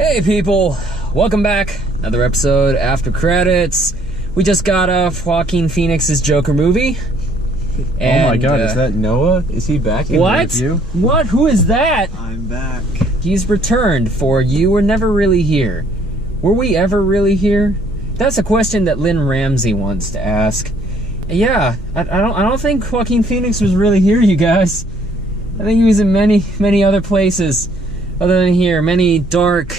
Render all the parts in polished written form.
Hey people, welcome back. Another episode after credits. We just got off Joaquin Phoenix's Joker movie. And, oh my god, is that Noah? Is he back in the review? What? Who is that? I'm back. He's returned for You Were Never Really Here. Were we ever really here? That's a question that Lynn Ramsey wants to ask. Yeah, I don't think Joaquin Phoenix was really here, you guys. I think he was in many other places other than here. Many dark,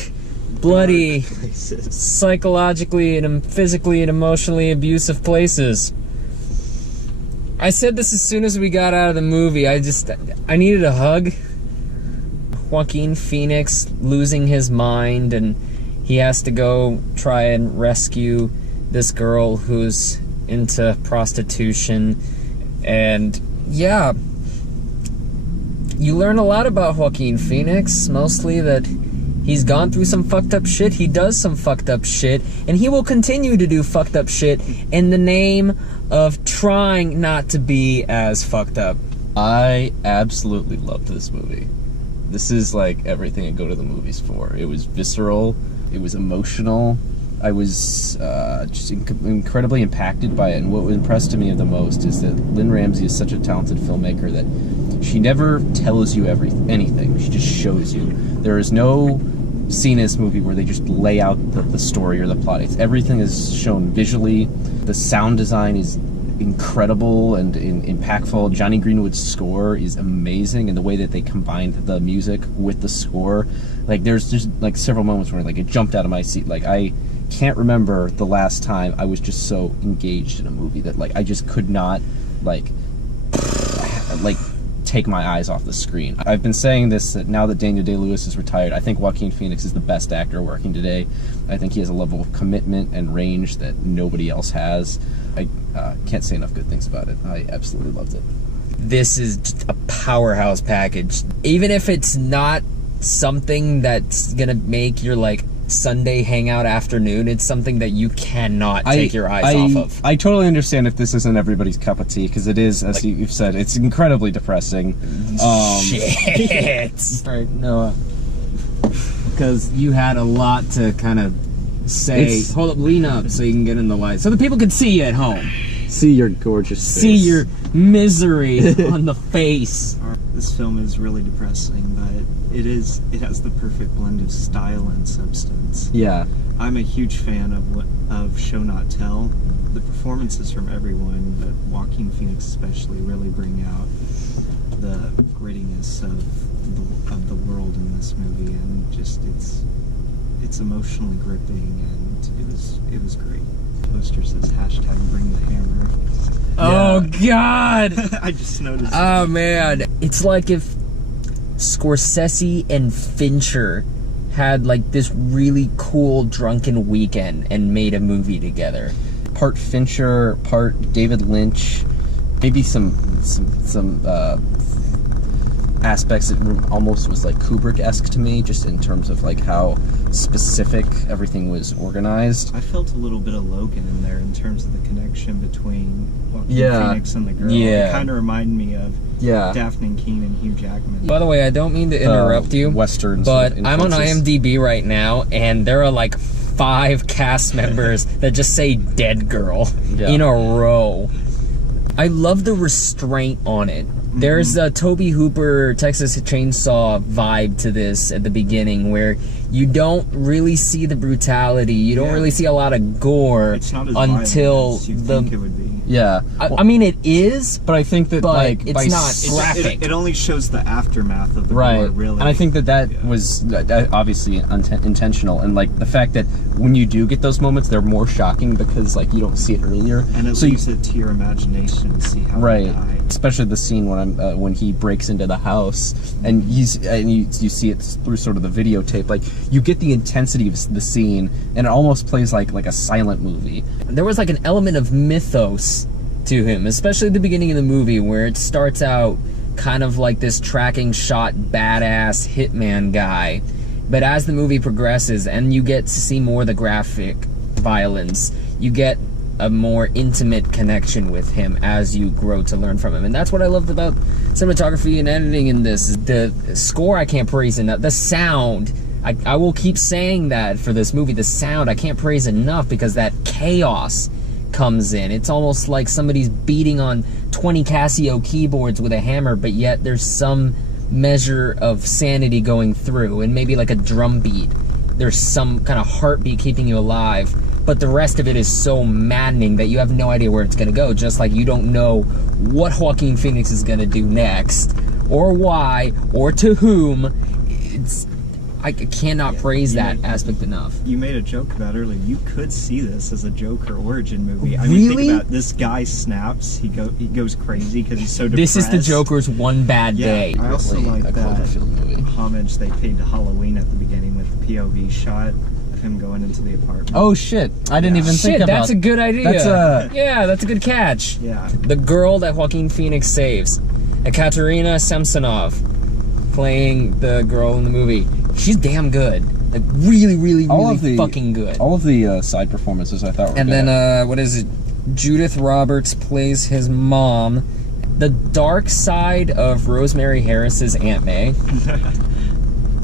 bloody, psychologically and physically and emotionally abusive places. I said this as soon as we got out of the movie. I needed a hug. Joaquin Phoenix losing his mind, and he has to go try and rescue this girl who's into prostitution. And yeah, you learn a lot about Joaquin Phoenix, mostly that he's gone through some fucked up shit, he does some fucked up shit, and he will continue to do fucked up shit in the name of trying not to be as fucked up. I absolutely loved this movie. This is like everything I go to the movies for. It was visceral, it was emotional, I was just incredibly impacted by it, and what impressed me the most is that Lynn Ramsey is such a talented filmmaker that she never tells you anything, she just shows you. There is no scene in this movie where they just lay out the story or the plot. Everything is shown visually. The sound design is incredible and impactful. Johnny Greenwood's score is amazing, and the way that they combined the music with the score, like there's just like several moments where like it jumped out of my seat. Like I can't remember the last time I was just so engaged in a movie that like I just could not like take my eyes off the screen. I've been saying this, that now that Daniel Day-Lewis is retired, I think Joaquin Phoenix is the best actor working today. I think he has a level of commitment and range that nobody else has. I can't say enough good things about it. I absolutely loved it. This is just a powerhouse package. Even if it's not something that's gonna make your like Sunday hangout afternoon, it's something that you cannot take your eyes off of. I totally understand if this isn't everybody's cup of tea, because it is, as you've said, it's incredibly depressing. Shit. Sorry, Noah. Because you had a lot to kind of say. Hold up, lean up so you can get in the light, so the people can see you at home. See your gorgeous face. See your misery on the face. This film is really depressing, but it has the perfect blend of style and substance. Yeah. I'm a huge fan of Show Not Tell. The performances from everyone, but Joaquin Phoenix especially, really bring out the grittiness of the world in this movie, and just it's emotionally gripping, and it was great. The poster says #bring the hammer. Oh God! I just noticed. Oh man, it's like if Scorsese and Fincher had like this really cool drunken weekend and made a movie together. Part Fincher, part David Lynch, maybe some aspects that almost was like Kubrick-esque to me, just in terms of like how specific everything was organized. I felt a little bit of Logan in there in terms of the connection between Joaquin Phoenix and the girl. Yeah. It kind of reminded me of Daphne and Keane and Hugh Jackman. By the way, I don't mean to interrupt you, Westerns, but I'm on IMDb right now, and there are like 5 cast members that just say "dead girl" in a row. I love the restraint on it. There's a Tobe Hooper Texas Chainsaw vibe to this at the beginning, where you don't really see the brutality, you don't really see a lot of gore it's not as until as you think it would be. Yeah. I mean, it is, but I think that like it's not graphic. It only shows the aftermath of the war, war, really. And I think that was obviously intentional, and like the fact that when you do get those moments, they're more shocking because like you don't see it earlier, and it leaves it to your imagination to see how they die. Especially the scene when he breaks into the house and you see it through sort of the videotape. Like you get the intensity of the scene, and it almost plays like a silent movie. There was like an element of mythos to him, especially at the beginning of the movie, where it starts out kind of like this tracking shot badass hitman guy, but as the movie progresses and you get to see more of the graphic violence, you get a more intimate connection with him as you grow to learn from him. And that's what I loved about cinematography and editing in this. The score I can't praise enough. The sound I will keep saying that for this movie. The sound, I can't praise enough because that chaos comes in. It's almost like somebody's beating on 20 Casio keyboards with a hammer, but yet there's some measure of sanity going through, and maybe like a drum beat. There's some kind of heartbeat keeping you alive, but the rest of it is so maddening that you have no idea where it's going to go, just like you don't know what Joaquin Phoenix is going to do next, or why, or to whom. I cannot praise that aspect enough. You made a joke about earlier. You could see this as a Joker origin movie. I Really? mean, think about it. This guy snaps. He goes crazy because he's so depressed. This is the Joker's one bad day. I also like a that Cloverfield movie. homage they paid to Halloween at the beginning with the POV shot of him going into the apartment. Oh shit! I didn't even think Shit, about. that's a good idea. That's a good catch. Yeah. The girl that Joaquin Phoenix saves, Ekaterina Samsonov, playing the girl in the movie. She's damn good. Like, really, really, really fucking good. All of the side performances I thought were And good. then, what is it? Judith Roberts plays his mom. The dark side of Rosemary Harris's Aunt May.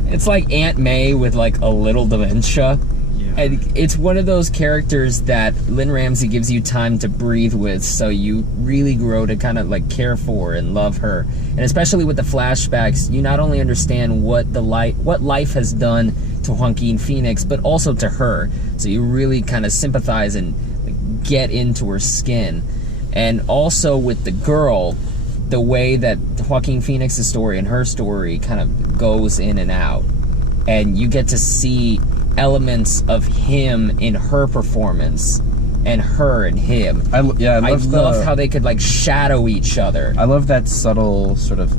It's like Aunt May with, like, a little dementia. Yeah. And it's one of those characters that Lynn Ramsey gives you time to breathe with, so you really grow to kind of, like, care for and love her. And especially with the flashbacks, you not only understand what life has done to Joaquin Phoenix, but also to her. So you really kind of sympathize and get into her skin. And also with the girl, the way that Joaquin Phoenix's story and her story kind of goes in and out. And you get to see elements of him in her performance and her and him. I love how they could like shadow each other. I love that subtle sort of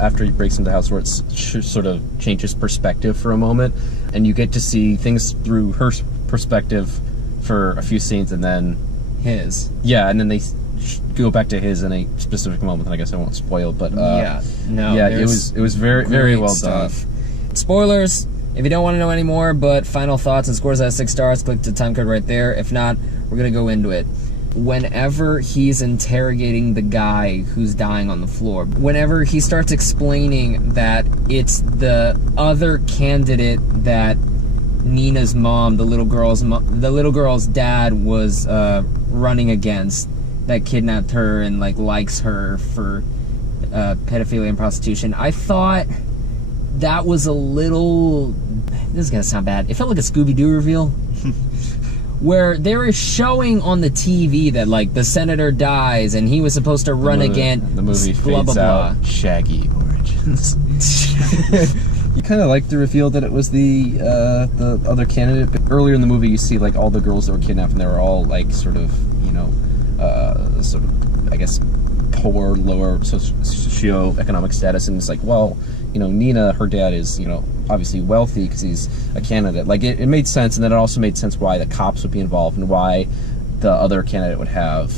after he breaks into the house where it's sort of changes perspective for a moment, and you get to see things through her perspective for a few scenes, and then his. Yeah, and then they go back to his in a specific moment. And I guess I won't spoil, but it was very very well done. Spoilers. If you don't want to know any more, but final thoughts and scores out of 6 stars, click the time code right there. If not, we're going to go into it. Whenever he's interrogating the guy who's dying on the floor, whenever he starts explaining that it's the other candidate that Nina's mom, the little girl's dad was running against, that kidnapped her and like likes her for pedophilia and prostitution, I thought that was a little, this is gonna sound bad, it felt like a Scooby-Doo reveal. Where they were showing on the TV that like the senator dies and he was supposed to run again. The movie blah, fades blah, out. blah. Shaggy origins. You kind of like the reveal that it was the other candidate. But earlier in the movie, you see like all the girls that were kidnapped, and they were all like sort of, you know, sort of, I guess, poor, lower socioeconomic status, and it's like, well, you know, Nina, her dad is, you know, obviously wealthy because he's a candidate. Like, it made sense, and then it also made sense why the cops would be involved and why the other candidate would have,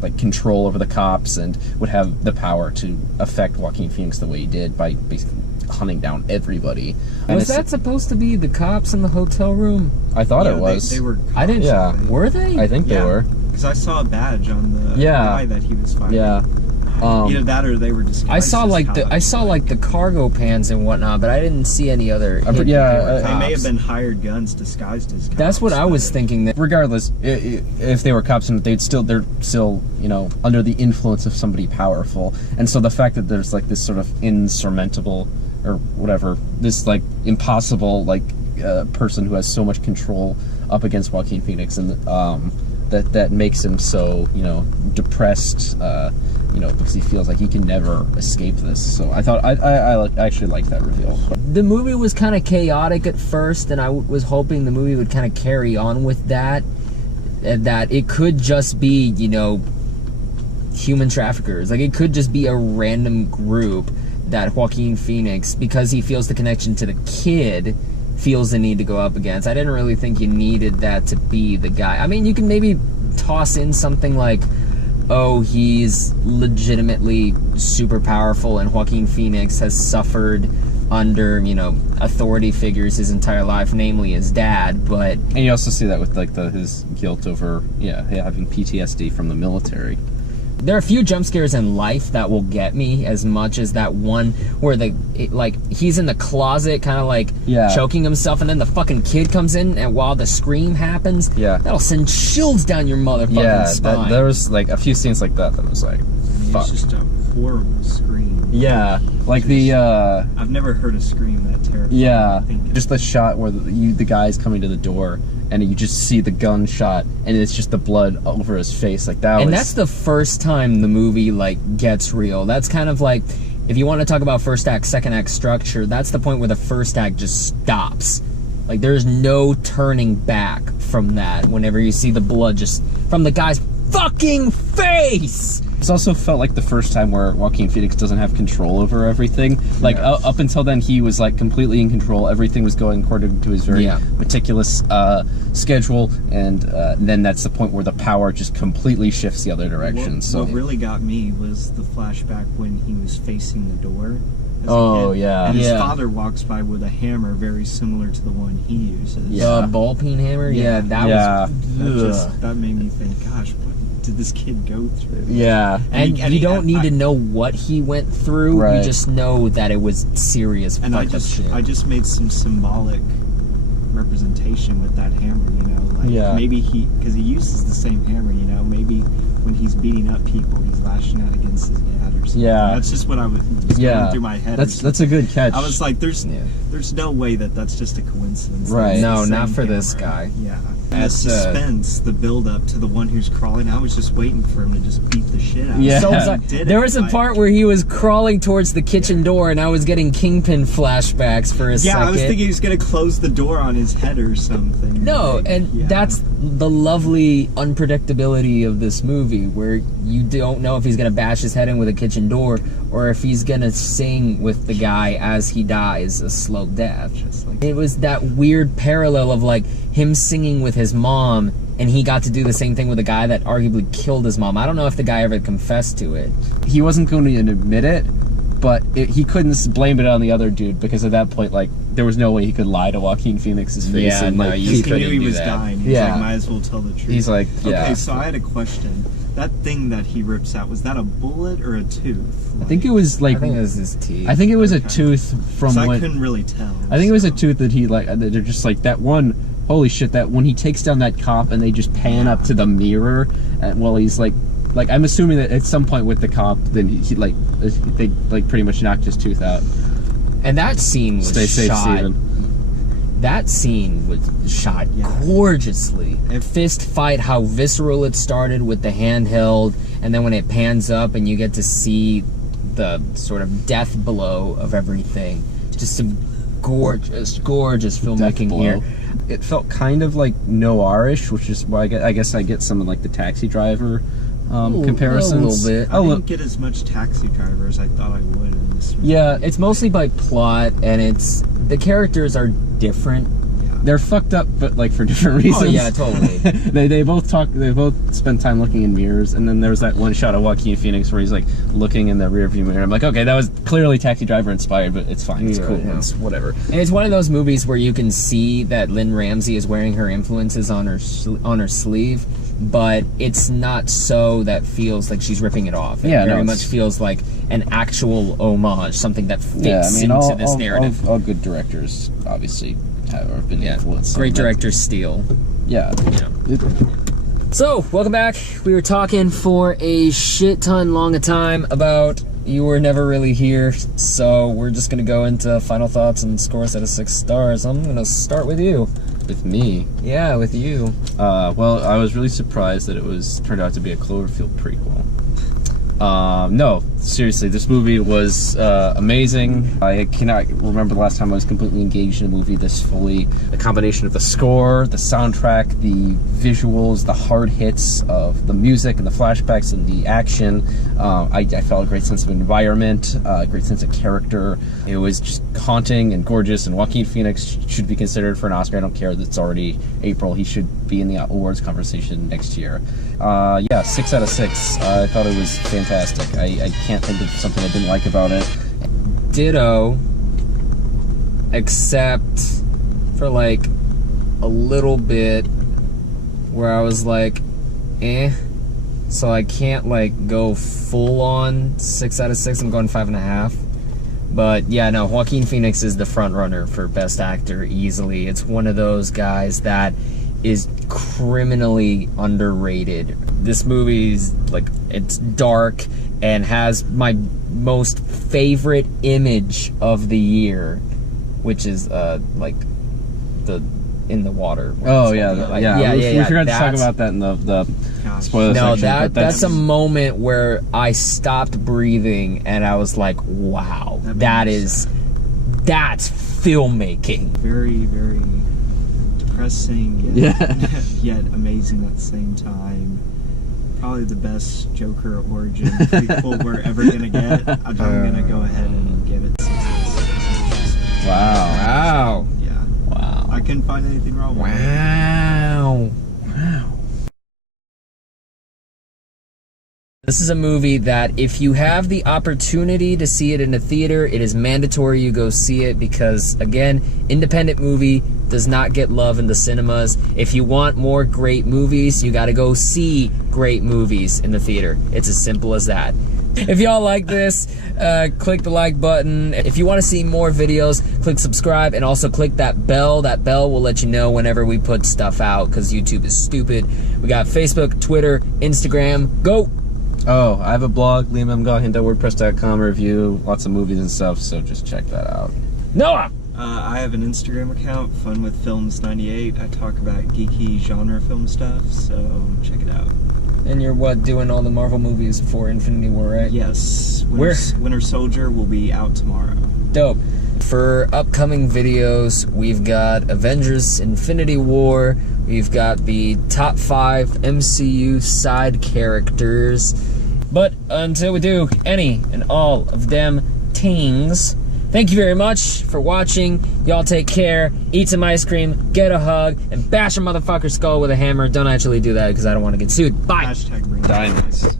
like, control over the cops and would have the power to affect Joaquin Phoenix the way he did by basically hunting down everybody. And was that supposed to be the cops in the hotel room? I thought it was. They were cops. I didn't. Yeah. Were they? I think they were. Because I saw a badge on the guy that he was fighting. Yeah. Either that or they were disguised. I saw like the cargo pans and whatnot, but I didn't see any other. They may have been hired guns disguised as cops. That's what I was thinking. That regardless, if they were cops, and they're still, you know, under the influence of somebody powerful, and so the fact that there's like this sort of insurmountable or whatever, this like impossible like person who has so much control up against Joaquin Phoenix, and that makes him so, you know, depressed, you know, because he feels like he can never escape this. So I thought I actually liked that reveal. The movie was kind of chaotic at first, and I was hoping the movie would kind of carry on with that, and that it could just be, you know, human traffickers. Like, it could just be a random group that Joaquin Phoenix, because he feels the connection to the kid, feels the need to go up against. I didn't really think you needed that to be the guy. I mean, you can maybe toss in something like, oh, he's legitimately super powerful and Joaquin Phoenix has suffered under, you know, authority figures his entire life, namely his dad, but... And you also see that with, like, his guilt over, having PTSD from the military. there are a few jump scares in life that will get me as much as that one where he's in the closet kind of like choking himself, and then the fucking kid comes in, and while the scream happens, that'll send chills down your motherfucking spine. There was like a few scenes like that was like, fuck. It's just a horrible scream. Yeah, like I've never heard a scream that terrifying. Yeah, just the shot where the guy's coming to the door, and you just see the gunshot, and it's just the blood over his face, like that. And that's the first time the movie like gets real. That's kind of like, if you want to talk about first act, second act structure, that's the point where the first act just stops. Like there's no turning back from that. Whenever you see the blood just from the guy's fucking face. It's also felt like the first time where Joaquin Phoenix doesn't have control over everything. Like up until then, he was like completely in control. Everything was going according to his very meticulous schedule, and then that's the point where the power just completely shifts the other direction. What really got me was the flashback when he was facing the door. And his father walks by with a hammer very similar to the one he uses. The ball peen hammer. That made me think, gosh, what did this kid go through? And you don't need to know what he went through. Right. You just know that it was serious. And I just made some symbolic representation with that hammer. Maybe because he uses the same hammer. Maybe when he's beating up people, he's lashing out against his dad or something. That's just what I was going through my head. That's a good catch. I was like, there's no way that's just a coincidence. Right? No, not for this guy. Yeah. And the suspense, the build up to the one who's crawling, I was just waiting for him to just beat the shit out of him. So there was a part where he was crawling towards the kitchen door, and I was getting Kingpin flashbacks for a second. Yeah, I was thinking he was going to close the door on his head or something. No, that's the lovely unpredictability of this movie, where you don't know if he's going to bash his head in with a kitchen door, or if he's going to sing with the guy as he dies a slow death. It was that weird parallel of like him singing with his mom, and he got to do the same thing with a guy that arguably killed his mom. I don't know if the guy ever confessed to it. He wasn't going to admit it, but he couldn't blame it on the other dude, because at that point, like, there was no way he could lie to Joaquin Phoenix's face. Yeah, and, like, he knew he was dying. He's like, might as well tell the truth. He's like, Okay, so I had a question. That thing that he rips out, was that a bullet or a tooth? I think it was like... I think it was his teeth. I think it was a tooth from I couldn't really tell. I think it was a tooth that he, like, they're just like, that one... Holy shit, that when he takes down that cop and they just pan up to the mirror, and while he's like, I'm assuming that at some point with the cop, then he like, they like pretty much knocked his tooth out. And that scene was Stay safe, shot. Steven. That scene was shot gorgeously. A fist fight, how visceral it started with the handheld, and then when it pans up and you get to see the sort of death blow of everything. Just some gorgeous filmmaking here. It felt kind of like noirish, which is why I guess I get some of like the Taxi Driver comparisons. A little bit. I didn't get as much Taxi Driver as I thought I would in this movie. Yeah, it's mostly by plot, and the characters are different. They're fucked up, but like for different reasons. Oh yeah, totally. they both spend time looking in mirrors, and then there's that one shot of Joaquin Phoenix where he's like looking in the rearview mirror. I'm like, okay, that was clearly Taxi Driver inspired, but it's fine. It's cool. Yeah. It's whatever. And it's one of those movies where you can see that Lynn Ramsey is wearing her influences on her sleeve, but it's not so that feels like she's ripping it off. It very much feels like an actual homage, something that fits into this narrative. All good directors, obviously, have been influenced. Great directors steal. Yeah. So, welcome back. We were talking for a shit ton long a time about You Were Never Really Here, so we're just going to go into final thoughts and scores out of 6 stars. I'm going to start with you. With me? Yeah, with you. Well, I was really surprised that it turned out to be a Cloverfield prequel. No, seriously, this movie was amazing. I cannot remember the last time I was completely engaged in a movie this fully. The combination of the score, the soundtrack, the visuals, the hard hits of the music and the flashbacks and the action. I felt a great sense of environment, a great sense of character. It was just haunting and gorgeous, and Joaquin Phoenix should be considered for an Oscar. I don't care that it's already April. He should be in the awards conversation next year. Yeah, 6 out of 6. I thought it was fantastic. I can't think of something I didn't like about it. Ditto, except for like a little bit where I was like, so I can't like go full on 6 out of 6. I'm going 5.5. But yeah, no, Joaquin Phoenix is the front runner for Best Actor easily. It's one of those guys that is criminally underrated. This movie's like, it's dark and has my most favorite image of the year, which is like the in the water. Oh yeah, we forgot to talk about that in the spoiler no, section. that's a moment where I stopped breathing and I was like, wow, that's filmmaking. Very, very depressing, yet amazing at the same time. Probably the best Joker origin prequel we're ever gonna get. I'm gonna go ahead and give it 6 out of 6. Wow. Yeah. Wow. I couldn't find anything wrong with it. Wow. This is a movie that if you have the opportunity to see it in a theater, it is mandatory you go see it because, again, independent movie does not get love in the cinemas. If you want more great movies, you gotta go see great movies in the theater. It's as simple as that. If y'all like this, click the like button. If you want to see more videos, click subscribe and also click that bell. That bell will let you know whenever we put stuff out because YouTube is stupid. We got Facebook, Twitter, Instagram. Go! Oh, I have a blog, liammgahin.wordpress.com, review lots of movies and stuff, so just check that out. Noah! I have an Instagram account, funwithfilms98. I talk about geeky genre film stuff, so check it out. And you're doing all the Marvel movies for Infinity War, right? Yes. Winter Soldier will be out tomorrow. Dope. For upcoming videos, we've got Avengers Infinity War, we've got the top 5 MCU side characters. But until we do any and all of them things, thank you very much for watching. Y'all take care, eat some ice cream, get a hug, and bash a motherfucker's skull with a hammer. Don't actually do that because I don't want to get sued. Bye! #bring Diamonds.